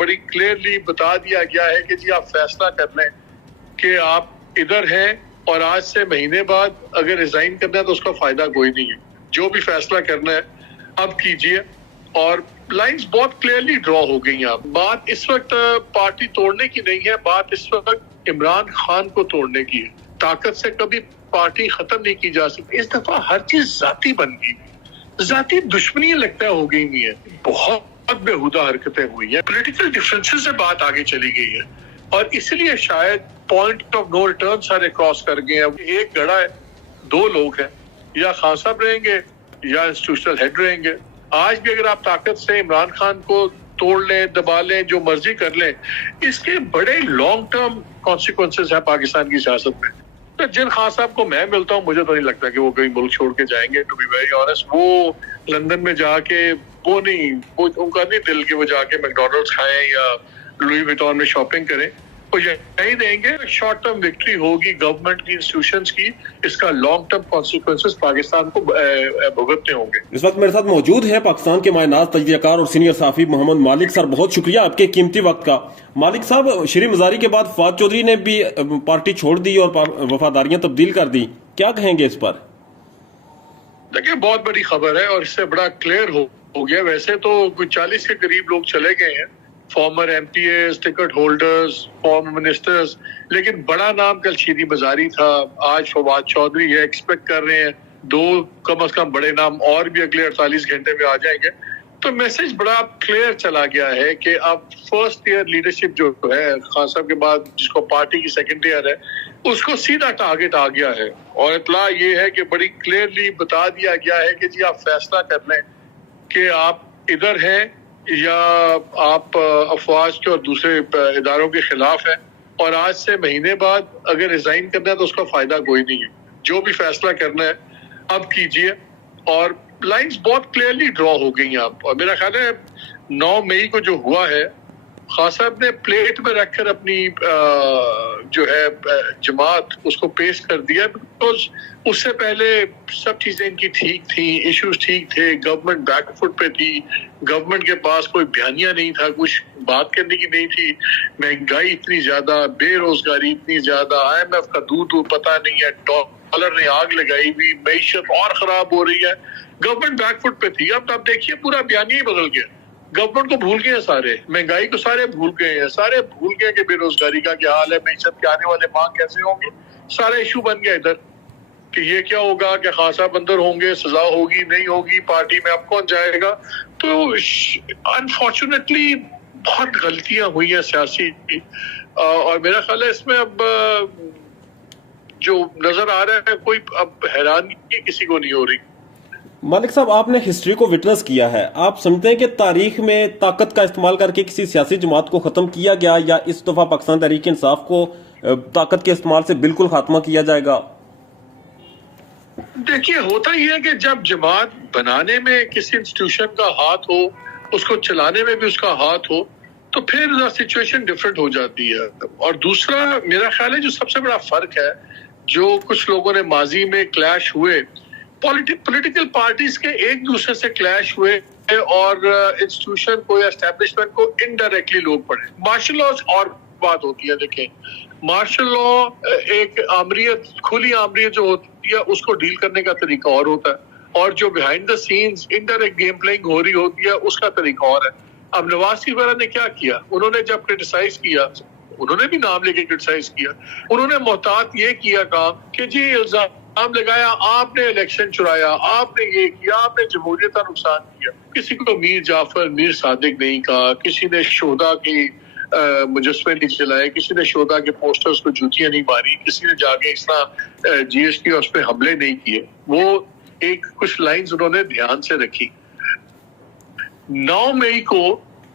بڑی کلیئرلی بتا دیا گیا ہے کہ جی آپ فیصلہ کر لیں کہ آپ ادھر ہیں اور آج سے مہینے بعد اگر ریزائن کرنا ہے تو اس کا فائدہ کوئی نہیں ہے. جو بھی فیصلہ کرنا ہے اب کیجئے. اور لائنز بہت کلیئرلی ڈرا ہو گئی ہیں. بات اس وقت پارٹی توڑنے کی نہیں ہے, بات اس وقت عمران خان کو توڑنے کی ہے. طاقت سے کبھی پارٹی ختم نہیں کی جا سکتی. اس دفعہ ہر چیز ذاتی بن گئی, ذاتی دشمنی لگتا ہے ہو گئی نہیں ہے. بہت بےہودہ حرکتیں ہوئی ہیں, پولیٹیکل ڈفرینسز سے بات آگے چلی گئی ہے اور اس لیے شاید پوائنٹ آف نو ریٹرن سارے کراس کر گئے ہیں. ایک گڑا ہے, دو لوگ ہیں, یا خان صاحب رہیں گے یا انسٹیٹیوشنل ہیڈ رہیں گے. آج بھی اگر آپ طاقت سے عمران خان کو توڑ لیں, دبا لیں, جو مرضی کر لیں, اس کے بڑے لانگ ٹرم کانسیکوینسز ہیں پاکستان کی سیاست میں. جن خان صاحب کو میں ملتا ہوں مجھے تو نہیں لگتا کہ وہ کہیں ملک چھوڑ کے جائیں گے. ٹو بی ویری آنیسٹ, وہ لندن میں جا کے وہ نہیں, وہ ان کا نہیں دل کہ وہ جا کے میکڈونلڈس کھائیں یا لوئی ویٹون میں شاپنگ کریں. وہ یہی دیں گے شارٹ ٹرم وکٹری ہوگی گورنمنٹ کی, انسٹیٹیوشنز کی, اس کا لانگ ٹرم کانسیکوینسز پاکستان کو بھگتنے ہوں گے. اس وقت میرے ساتھ موجود ہے پاکستان کے مایہ ناز تجزیہ کار اور سینئر صحافی محمد مالک. سر بہت شکریہ آپ کے قیمتی وقت کا. مالک صاحب, شری مزاری کے بعد فواد چودھری نے بھی پارٹی چھوڑ دی اور وفاداریاں تبدیل کر دی, کیا کہیں گے اس پر؟ دیکھیں بہت بڑی خبر ہے اور اس سے بڑا کلیئر ہو گیا. ویسے تو کوئی 40 کے قریب لوگ چلے گئے ہیں, former MPs, ticket holders, former ministers, لیکن بڑا نام کل شری مزاری تھا, آج فواد چودھری ہے. ایکسپیکٹ کر رہے ہیں دو کم از کم بڑے نام اور بھی اگلے 48 گھنٹے میں آ جائیں گے. تو میسج بڑا کلیئر چلا گیا ہے کہ اب فرسٹ ایئر لیڈرشپ جو ہے خان صاحب کے بعد, جس کو پارٹی کی سیکنڈ ایئر ہے, اس کو سیدھا ٹارگٹ آ گیا ہے. اور اطلاع یہ ہے کہ بڑی کلیئرلی بتا دیا گیا ہے کہ جی آپ فیصلہ کر لیں کہ آپ ادھر ہیں یا آپ افواج کے اور دوسرے اداروں کے خلاف ہیں, اور آج سے مہینے بعد اگر ریزائن کرنا ہے تو اس کا فائدہ کوئی نہیں ہے. جو بھی فیصلہ کرنا ہے اب کیجئے. اور لائنز بہت کلیئرلی ڈرا ہو گئی ہیں. اور میرا خیال ہے 9 مئی کو جو ہوا ہے, خان صاحب نے پلیٹ میں رکھ کر اپنی جو ہے جماعت اس کو پیش کر دیا, بیکاز اس سے پہلے سب چیزیں ان کی ٹھیک تھیں, ایشوز ٹھیک تھے, گورنمنٹ بیک فٹ پہ تھی, گورنمنٹ کے پاس کوئی بیانیہ نہیں تھا, کچھ بات کرنے کی نہیں تھی. مہنگائی اتنی زیادہ, بے روزگاری اتنی زیادہ, آئی ایم ایف کا دور پتہ نہیں ہے, ڈالر نے آگ لگائی ہوئی, معیشت اور خراب ہو رہی ہے, گورنمنٹ بیک فٹ پہ تھی. اب آپ دیکھیے پورا بیانیہ ہی بدل گیا. گورنمنٹ کو بھول گئے ہیں سارے, مہنگائی کو سارے بھول گئے ہیں, سارے بھول گئے کہ بے روزگاری کا کیا حال ہے, معیشت کے آنے والے ماہ کیسے ہوں گے. سارا ایشو بن گیا ادھر کہ یہ کیا ہوگا, کہ خان صاحب اندر ہوں گے, سزا ہوگی نہیں ہوگی, پارٹی میں اب کون جائے گا. تو انفارچونیٹلی بہت غلطیاں ہوئی ہیں سیاسی, اور میرا خیال ہے اس میں اب جو نظر آ رہا ہے کوئی اب حیرانی کسی کو نہیں ہو رہی. مالک صاحب, آپ نے ہسٹری کو وٹنس کیا ہے, آپ سمجھتے ہیں کہ تاریخ میں طاقت کا استعمال کر کے کسی سیاسی جماعت کو ختم کیا گیا, یا اس دفعہ پاکستان تحریک انصاف کو طاقت کے استعمال سے بالکل خاتمہ کیا جائے گا؟ دیکھیے ہوتا ہی ہے کہ جب جماعت بنانے میں کسی انسٹیٹیوشن کا ہاتھ ہو, اس کو چلانے میں بھی اس کا ہاتھ ہو, تو پھر سچویشن ڈفرینٹ ہو جاتی ہے. اور دوسرا میرا خیال ہے جو سب سے بڑا فرق ہے, جو کچھ لوگوں نے ماضی میں کلیش ہوئے, پولیٹیکل پارٹیز کے ایک دوسرے سے کلیش ہوئے اور انسٹیٹیوشن کو یا اسٹیبلشمنٹ کو انڈائریکٹلی لوگ پڑھے. مارشل لا اور بات ہوتی ہے. دیکھیں مارشل لا ایک آمریت, کھلی آمریت جو ہوتی ہے, اس کو ڈیل کرنے کا طریقہ اور ہوتا ہے, اور جو behind the scenes indirect game playing ہو رہی ہوتی ہے اس کا طریقہ اور ہے. اب نواز شریف وغیرہ نے کیا کیا, انہوں نے جب کرٹیسائز کیا, انہوں نے بھی نام لے کے کرٹیسائز کیا, انہوں نے محتاط یہ کیا کام کہ جی الزام لگایا آپ نے الیکشن چرایا, آپ نے یہ کیا, آپ نے جمہوریت کا نقصان کیا. کسی کو میر جعفر, میر صادق نہیں کہا, کسی نے شہداء کی مجسمے نہیں جلائے, کسی نے شہداء کے پوسٹرز کو جوتیاں نہیں ماری, کسی نے جا کے اس طرح جی ایس ٹی اس پہ حملے نہیں کیے. وہ ایک کچھ لائنز انہوں نے دھیان سے رکھی. 9 مئی کو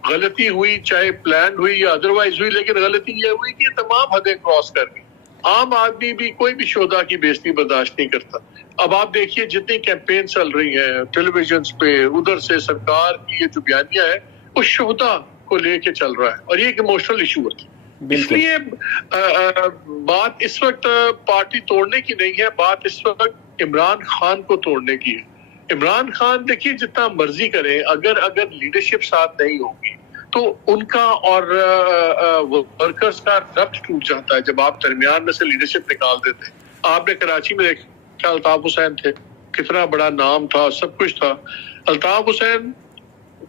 غلطی ہوئی, چاہے پلان ہوئی یا ادروائز ہوئی, لیکن غلطی یہ ہوئی کہ تمام حدیں کراس کر گئی. عام آدمی بھی کوئی بھی شہداء کی بے عزتی برداشت نہیں کرتا. اب آپ دیکھیے جتنی کیمپین چل رہی ہیں ٹیلی ویژنز پہ, ادھر سے سرکار کی یہ جو بیانیہ ہے وہ شہداء کو لے کے چل رہا ہے, اور یہ ایک ایموشنل ایشو ہے. اس لیے بات اس وقت پارٹی توڑنے کی نہیں ہے, بات اس وقت عمران خان کو توڑنے کی ہے. عمران خان دیکھیے جتنا مرضی کریں, اگر لیڈرشپ ساتھ نہیں ہوگی تو ان کا اور ورکرز کا ربط ٹوٹ جاتا ہے جب آپ درمیان میں سے لیڈرشپ نکال دیتے. آپ نے کراچی میں دیکھا الطاف حسین تھے, کتنا بڑا نام تھا, سب کچھ تھا. الطاف حسین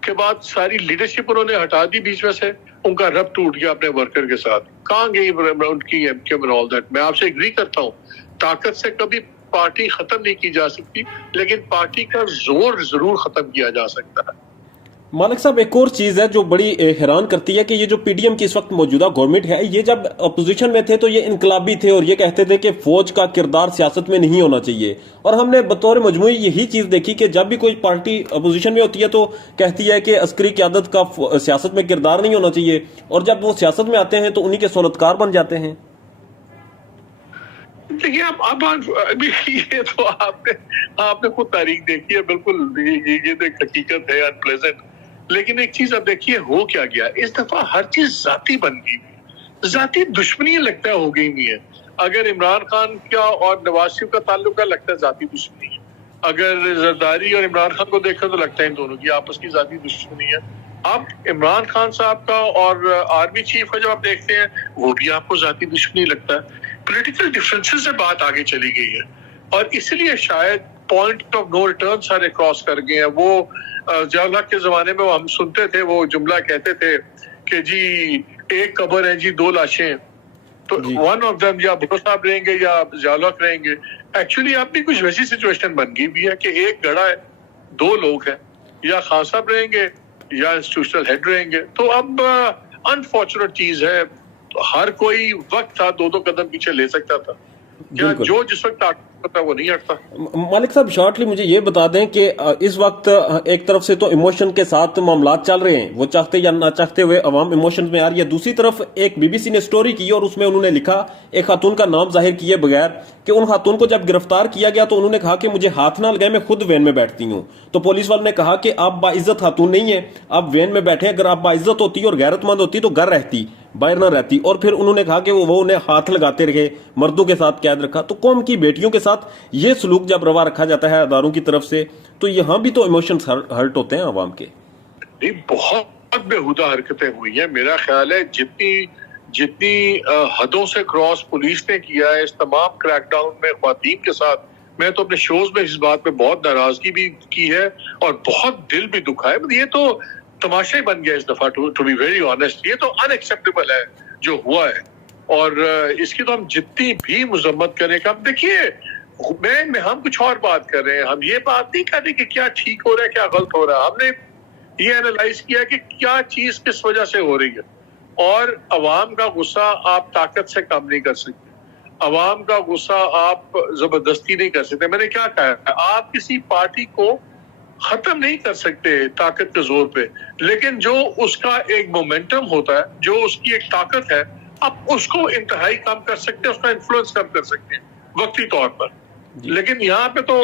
کے بعد ساری لیڈرشپ انہوں نے ہٹا دی بیچ میں سے, ان کا ربط ٹوٹ گیا اپنے ورکر کے ساتھ. کہاں گئی ان کی M Q and all that? میں آپ سے ایگری کرتا ہوں, طاقت سے کبھی پارٹی ختم نہیں کی جا سکتی, لیکن پارٹی کا زور ضرور ختم کیا جا سکتا ہے. مالک صاحب ایک اور چیز ہے جو بڑی حیران کرتی ہے کہ یہ جو پی ڈی ایم کی اس وقت موجودہ گورنمنٹ ہے, یہ جب اپوزیشن میں تھے تو یہ انقلابی تھے اور یہ کہتے تھے کہ فوج کا کردار سیاست میں نہیں ہونا چاہیے, اور ہم نے بطور مجموعی یہی چیز دیکھی کہ جب بھی کوئی پارٹی اپوزیشن میں ہوتی ہے تو کہتی ہے کہ عسکری قیادت کا سیاست میں کردار نہیں ہونا چاہیے, اور جب وہ سیاست میں آتے ہیں تو انہی کے سولتکار بن جاتے ہیں. دیکھیے اب یہ تو آپ نے خود تاریخ دیکھی ہے, بالکل یہ تو ایک حقیقت ہے انپلیزنٹ. لیکن ایک چیز اب دیکھیے ہو کیا گیا, اس دفعہ ہر چیز ذاتی بن گئی, ذاتی دشمنی لگتا ہے ہو گئی نہیں ہے. اگر عمران خان کا اور نواز شریف کا تعلق ہے لگتا ہے ذاتی دشمنی ہے, اگر زرداری اور عمران خان کو دیکھا تو لگتا ہے ان دونوں کی آپس کی ذاتی دشمنی ہے. اب عمران خان صاحب کا اور آرمی چیف کا جب آپ دیکھتے ہیں وہ بھی آپ کو ذاتی دشمنی لگتا ہے. پولیٹیکل ڈفرینسز سے بات آگے چلی گئی ہے, اور اس لیے شاید پوائنٹ آف نو ریٹرن سارے کراس کر گئے ہیں. وہ ضیاء کے زمانے میں ہم سنتے تھے, وہ جملہ کہتے تھے کہ جی ایک قبر ہے جی دو لاشیں, تو ون آف دم یا بھٹو صاحب رہیں گے یا ضیاء رہیں گے. ایکچولی اب بھی کچھ ویسی سچویشن بن گئی بھی ہے کہ ایک گڑھا ہے, دو لوگ ہیں, یا خان صاحب رہیں گے یا انسٹیٹیوشنل ہیڈ رہیں گے. تو اب انفارچونیٹ چیز ہے, ہر کوئی وقت تھا دو قدم پیچھے لے سکتا تھا, کیا جو جس وقت ہوتا ہے وہ نہیں ہٹتا. مالک صاحب شارٹلی مجھے یہ بتا دیں کہ اس وقت ایک طرف سے تو ایموشن کے ساتھ معاملات چل رہے ہیں, وہ چاہتے یا نہ چاہتے ہوئے عوام ایموشن میں آ رہی ہے. دوسری طرف ایک بی بی سی نے سٹوری کی اور اس میں انہوں نے لکھا ایک خاتون کا نام ظاہر کیے بغیر کہ ان خاتون کو جب گرفتار کیا گیا تو انہوں نے کہا کہ مجھے ہاتھ نہ لگائے, میں خود وین میں بیٹھتی ہوں. تو پولیس والے نے کہا کہ آپ باعزت خاتون نہیں ہیں, آپ وین میں بیٹھے, اگر آپ باعزت ہوتی اور غیرت مند ہوتی تو گھر رہتی, باہر نہ رہتی. اور پھر انہوں نے کہا کہ وہ انہیں ہاتھ لگاتے رہے, مردوں کے ساتھ قید رکھا. تو قوم کی بیٹیوں کے ساتھ یہ سلوک جب روا رکھا جاتا ہے اداروں کی طرف سے تو یہاں بھی تو ایموشنز ہرٹ ہوتے ہیں عوام کے. بہت بےہودہ حرکتیں ہوئی ہیں. میرا خیال ہے جتنی حدوں سے کراس پولیس نے کیا ہے اس تمام کریک ڈاؤن میں خواتین کے ساتھ, میں تو اپنے شوز میں اس بات پہ بہت ناراضگی بھی کی ہے اور بہت دل بھی دکھا ہے. یہ تو تماشا ہی بن گیا اس دفعہ, ٹو بی ویری آنیسٹ. یہ تو ان ایکسیپٹیبل ہے جو ہوا ہے, اور اس کی تو ہم جتنی بھی مذمت کریں کہ اب دیکھیے ہم کچھ اور بات کر رہے ہیں, ہم یہ بات نہیں کر رہے کہ کیا ٹھیک ہو رہا ہے کیا غلط ہو رہا ہے. ہم نے یہ اینالائز کیا کہ کیا چیز کس وجہ سے ہو رہی ہے, اور عوام کا غصہ آپ طاقت سے کم نہیں کر سکتے, عوام کا غصہ آپ زبردستی نہیں کر سکتے. میں نے کیا کہا ہے, آپ کسی پارٹی کو ختم نہیں کر سکتے طاقت کے زور پہ, لیکن جو اس کا ایک مومنٹم ہوتا ہے, جو اس کی ایک طاقت ہے, آپ اس کو انتہائی کم کر سکتے ہیں, اس کا انفلوئنس کم کر سکتے ہیں وقتی طور پر. لیکن یہاں پہ تو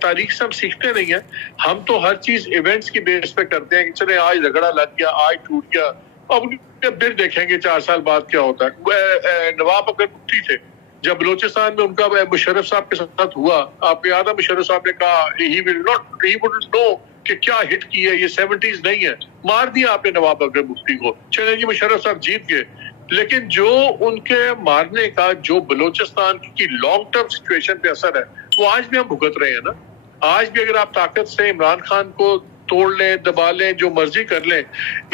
تاریخ سے ہم سیکھتے نہیں ہیں, ہم تو ہر چیز ایونٹس کی بیس پہ کرتے ہیں کہ چلے آج جھگڑا لگ گیا, آج ٹوٹ گیا, اب پھر دیکھیں گے 4 سال بعد کیا ہوتا ہے. نواب اکبر بگٹی تھے, جب بلوچستان میں ان کا مشرف صاحب کے ساتھ ہوا, آپ کو یاد ہے مشرف صاحب نے کہا he wouldn't know کہ کیا ہٹ کی ہے, یہ 70s نہیں ہے, مار دیا آپ نے نواب اکبر بگٹی کو. چلے جی مشرف صاحب جیت گئے, لیکن جو ان کے مارنے کا جو بلوچستان کی لانگ ٹرم سچویشن پہ اثر ہے وہ آج بھی ہم بھگت رہے ہیں نا. آج بھی اگر آپ طاقت سے عمران خان کو توڑ لیں, دبا لیں, جو مرضی کر لیں,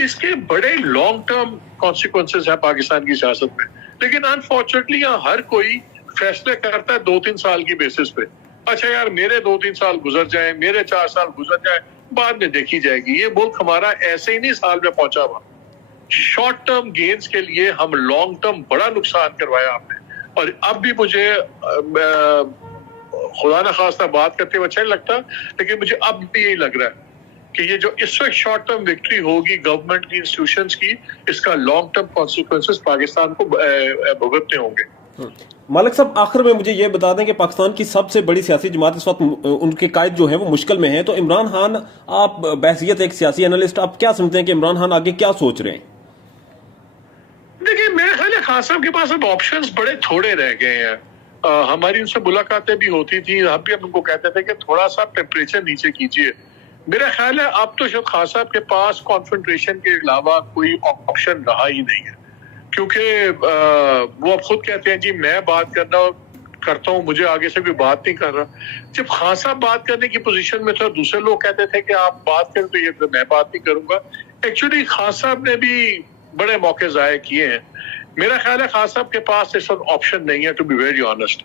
اس کے بڑے لانگ ٹرم کانسیکوینسز ہیں پاکستان کی سیاست میں. لیکن انفارچونیٹلی یہاں ہر کوئی فیصلے کرتا ہے 2-3 سال کی بیسس پہ. اچھا یار میرے 2-3 سال گزر جائیں, میرے 4 سال گزر جائیں, بعد میں دیکھی جائے گی. یہ ملک ہمارا ایسے ہی نہیں سال میں پہنچا ہوا. شارٹ ٹرم گینز کے لیے ہم لانگ ٹرم بڑا نقصان کروایا آپ نے. اور اب بھی مجھے خدا نہ خواستہ بات کرتے ہوئے اچھا نہیں لگتا, لیکن مجھے اب بھی یہی لگ رہا ہے کہ یہ جو اس وقت شارٹ ٹرم وکٹری ہوگی گورنمنٹ کی انسٹیٹیوشنز کی, اس کا لانگ ٹرم کانسیکوینسز پاکستان کو بھگتنے ہوں گے. مالک صاحب آخر میں مجھے یہ بتا دیں کہ پاکستان کی سب سے بڑی سیاسی جماعت اس وقت ان کے قائد جو ہیں وہ مشکل میں ہیں, تو عمران خان, آپ بحیثیت ایک سیاسی انالسٹ, آپ کیا سمجھتے ہیں کہ عمران خان آگے کیا سوچ رہے ہیں؟ دیکھیے میرے خیال ہے خان صاحب کے پاس اب آپشنز بڑے تھوڑے رہ گئے ہیں. ہماری ان سے ملاقاتیں بھی ہوتی تھی, ہم بھی ان کو کہتے تھے کہ تھوڑا سا ٹیمپریچر نیچے کیجیے. میرا خیال ہے اب تو شاید خان صاحب کے پاس کانفرنٹریشن کے علاوہ کوئی آپشن رہا ہی نہیں ہے، کیونکہ وہ اب خود کہتے ہیں جی میں بات کرتا ہوں، مجھے آگے سے کوئی بات نہیں کر رہا۔ جب خان صاحب بات کرنے کی پوزیشن میں تھے، دوسرے لوگ کہتے تھے کہ آپ بات کریں تو یہ میں بات نہیں کروں گا۔ ایکچولی خان صاحب نے بھی بڑے موقع ضائع کیے ہیں۔ میرا خیال ہے خان صاحب کے پاس اس وقت آپشن نہیں ہے، ٹو بی ویری آنےسٹ۔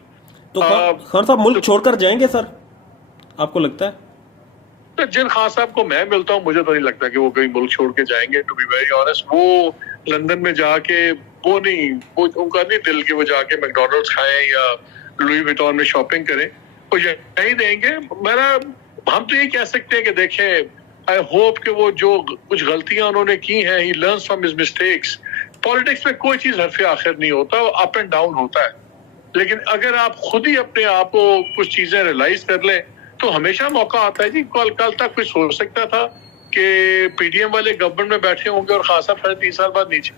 تو خان صاحب ملک چھوڑ کر جائیں گے سر، آپ کو لگتا ہے؟ جن خان صاحب کو میں ملتا ہوں مجھے تو نہیں لگتا کہ وہ کہیں ملک چھوڑ کے جائیں گے، ٹو بی ویری آنےسٹ۔ وہ لندن میں جا کے وہ ان کا نہیں دل کہ وہ جا کے میک ڈونلڈس کھائیں یا لوئی ویٹون میں شاپنگ کریں، وہ یہی دیں گے۔ ہم تو یہ کہہ سکتے ہیں کہ دیکھیں، آئی ہوپ کہ وہ جو کچھ غلطیاں انہوں نے کی ہیں، he learns from his mistakes. Politics میں کوئی چیز حرف آخر نہیں ہوتا، اپ اینڈ ڈاؤن ہوتا ہے، لیکن اگر آپ خود ہی اپنے آپ کو کچھ چیزیں ریلائز کر لیں تو ہمیشہ موقع آتا ہے۔ جی کل تک کوئی سوچ سکتا تھا کہ پی ڈی ایم والے گورنمنٹ میں بیٹھے ہوں گے اور خان صاحب 3.5 سال بعد نیچے،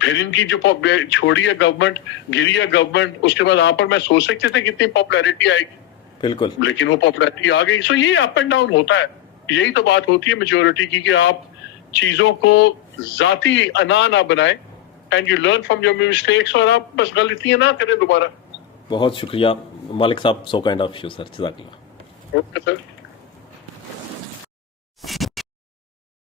پھر ان کی جو چھوڑی ہے گورنمنٹ، گری ہے گورنمنٹ، اس کے بعد آپ پر میں سوچ سکتے تھے کتنی پاپولیرٹی آئے گی، بالکل، لیکن وہ پاپولیرٹی آ گئی۔ سو یہ اپ اینڈ ڈاؤن ہوتا ہے، یہی تو بات ہوتی ہے میچورٹی کی، کہ آپ چیزوں کو ذاتی انا نہ بنائیں، and you learn from your mistakes, اور آپ بس غلطیاں نہ کریں دوبارہ۔ بہت شکریہ مالک صاحب، so kind of you sir, جزاک اللہ۔ Okay sir.